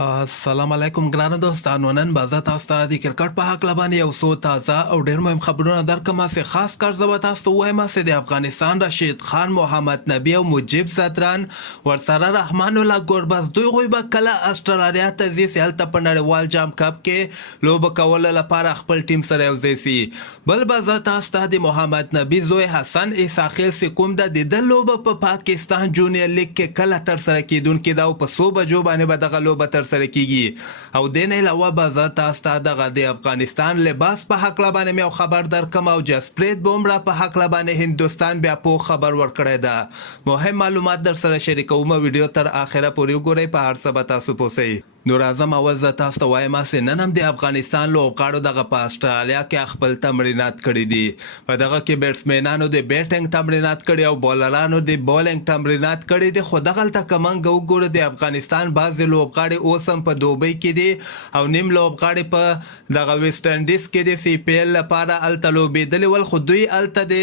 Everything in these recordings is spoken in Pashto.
السلام علیکم ګرانو دوستانو. نن به زه تاسو ته د کرکټ په هکله باندې یو څو تازه او ډېر مهم خبرونه درکړم. چې خاص کار زه به تاسو ته ووایم چې د افغانستان رشید خان، محمد نبي او مجیب زدران ورسره رحمان الله ګوربز دوی به کله استرالیا ته ځي چې هلته په نړیوال جام کپ کې لوبه کولو لپاره خپل ټیم سره یوځای سي. بل به زه تاسو ته د محمد نبي زوی حسن اساخیل چې کوم د د لوبه په پاکستان جونیئر لیګ کې کله ترسره کیدونکې ده او په څو بجو باندې به دغه لوبه ترسره کیږي. او د نه علاوه به زه تاسو ته دغه د افغانستان لباس په هکله باندې مې یو خبر درکم او جسپریت بومرا په هکله باندې هندوستان بیا په خبر ورکړی ده. مهم معلومات در سره شریکوم. ویډیو تر اخره پورې وګورئ. په هر څه به تاسو پوهیږئ. نو راځم اول زه تاسو ته وایم چې نن هم د افغانستان لوبغاړو دغه په استرالیا کې خپل تمرینات کړي دي. په دغه کې بیټسمنانو د بیټینګ تمرینات کړي او بولرانو د بولینګ تمرینات کړي دي. خو دغلته که موږ وګورو د افغانستان بعضې لوبغاړي اوس هم په دوبۍ کې دي او نیم لوبغاړي په دغه ویسټ انډیز کې د سی پی ایل لپاره هلته لوبېدلي ول. خو دوی هلته د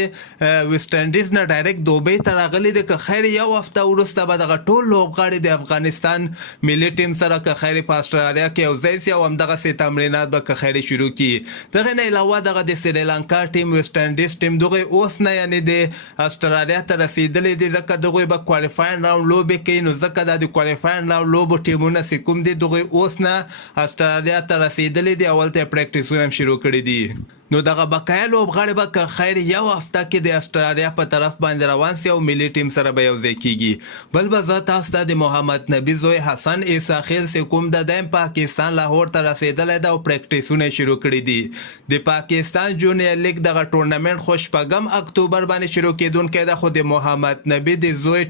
ویسټ انډیز نه ډایرکټ دوبۍ ته راغلي دي. که خیر یو هفته وروسته به دغه ټول لوبغاړي د افغانستان ملي ټیم سره که خیر په استرالیا کې یوځای سي او همدغسې تمرینات به که خیر شروع کړي. دغه نه علاوه دغه د سریلانکا ټیم، ویسټ انډیز ټیم دغوی اوس نه یعنې د استرالیا ته رسېدلي دي، ځکه دغوی به کوالیفاین راوند لوبې کوي. نو ځکه دا د کوالیفاین راوند لوبو ټیمونه چې کوم دي دغوی اوس نه استرالیا ته رسېدلي دي او هلته یې پریکټسونه هم شروع کړي دي. نو دغه بقایا لوبغاړي به که خیر یو هفته کې د استرالیا په طرف باندې روان سي او ملي ټیم سره به یوځای کیږي. بل به زه تاسو ته د محمد نبي زوی حسن اساخیل چې کوم د دیم پاکستان لاهور ته رسېدلی ده او پریکټسونه شروع کړي دي. د پاکستان جونیئر لیګ دغه ټورنمنټ خو 6 اکتوبر باندې شروع کیدونکی ده. خو د محمد نبي د زوی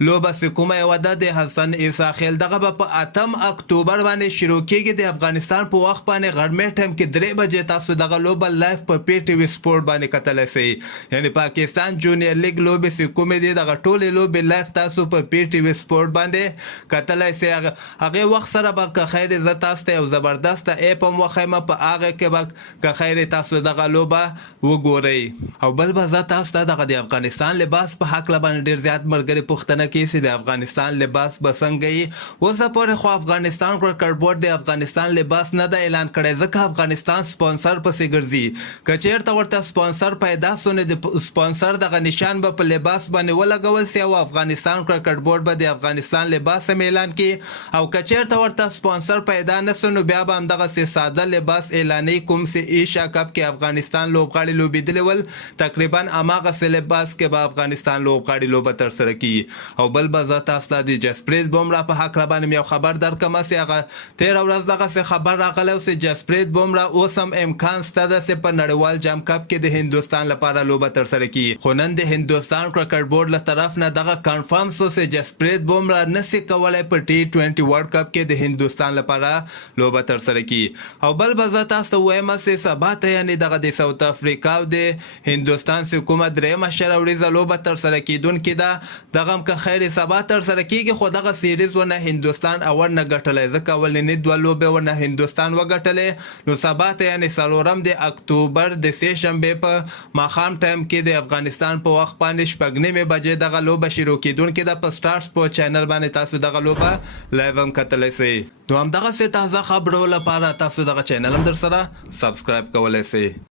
لوبه چې کومه یوه ده د حسن اساخیل دغه به په 8 اکتوبر باندې شروع کیږي. د افغانستان په وخت باندې غرمې ټایم کې 3 بجې تاسو دغه لوبه لایف په پی ټي وي سپورت باندې کتلی سئ. یعنی پاکستان جونیئر لیګ لوبې چې کومې دي دغه ټولې لوبې لایف تاسو په پی ټي وي سپورت باندې کتلی سئ. هغې وخت سره به که خیر زه تاسو ته یو زبردسته ایپ هم وښیم. په هغې کې به که خیر تاسو دغه لوبه وګورئ. او بل به زه تاسو ته دغه د افغانستان لباس په هکله باندې ډېر زیات ملګري پوښتنه کوي چې د افغانستان لباس به څنګه وي. اوسه پورې خو افغانستان کرکټ بورډ د افغانستان لباس نه ده اعلان کړی، ځکه افغانستان سپانسر پسې ګرځي. که چېرته ورته سپانسر پیدا سو نو د سپانسر دغه نشان به په لباس باندې ولګول سي او افغانستان کرکټ بورډ به د افغانستان لباس هم اعلان کړي. او که چېرته ورته سپانسر پیدا نه سو نو بیا به همدغسې ساده لباس اعلانوي، کوم چې ایشا کپ کې افغانستان لوبغاړي لوبېدلي ول. تقریبا هماغسې لباس کې به افغانستان لوبغاړي لوبه ترسره کړي. او بل به زه تاسو ته د جسپریت بومرا په هکله باندې مې یو خبر درکړم چې هغه تېره ورځ دغسې خبر راغلی و چې جسپریت بومرا اوس هم امکان شته ده چې په نړیوال جام کپ کې د هندوستان لپاره لوبه ترسره کړي. خو نن د هندوستان کرکټ بورډ له طرف نه دغه کنفرم شو چې جسپریت بومرا نشي کولی په T20 ورلډ کپ کې د هندوستان لپاره لوبه ترسره کړي. او بل به زه تاسو ته ووایم چې سبا ته یعنې دغه د ساوت افریقا او د هندوستان چې کومه درېیمه شروریزه لوبه ترسره کیدونکې ده دغه هم که خیر سبا ترسره کیږي. خو دغه سیریز ونه هندوستان اول نه ګټلی، ځکه اولنۍ 2 لوبې ونه هندوستان وګټلې. نو سبا ته یعنې 4 د اکتوبر د سې شنبې په ماښام ټایم کې د افغانستان په وخت باندې 6:30 بجې دغه لوبه شروع کیدونکې ده. په سټار سپورټ چینل باندې تاسو دغه لوبه لایو هم کتلی سئ. نو همدغسې تازه خبرو لپاره تاسو دغه چینل هم در سره سبسکرایب کولی سئ.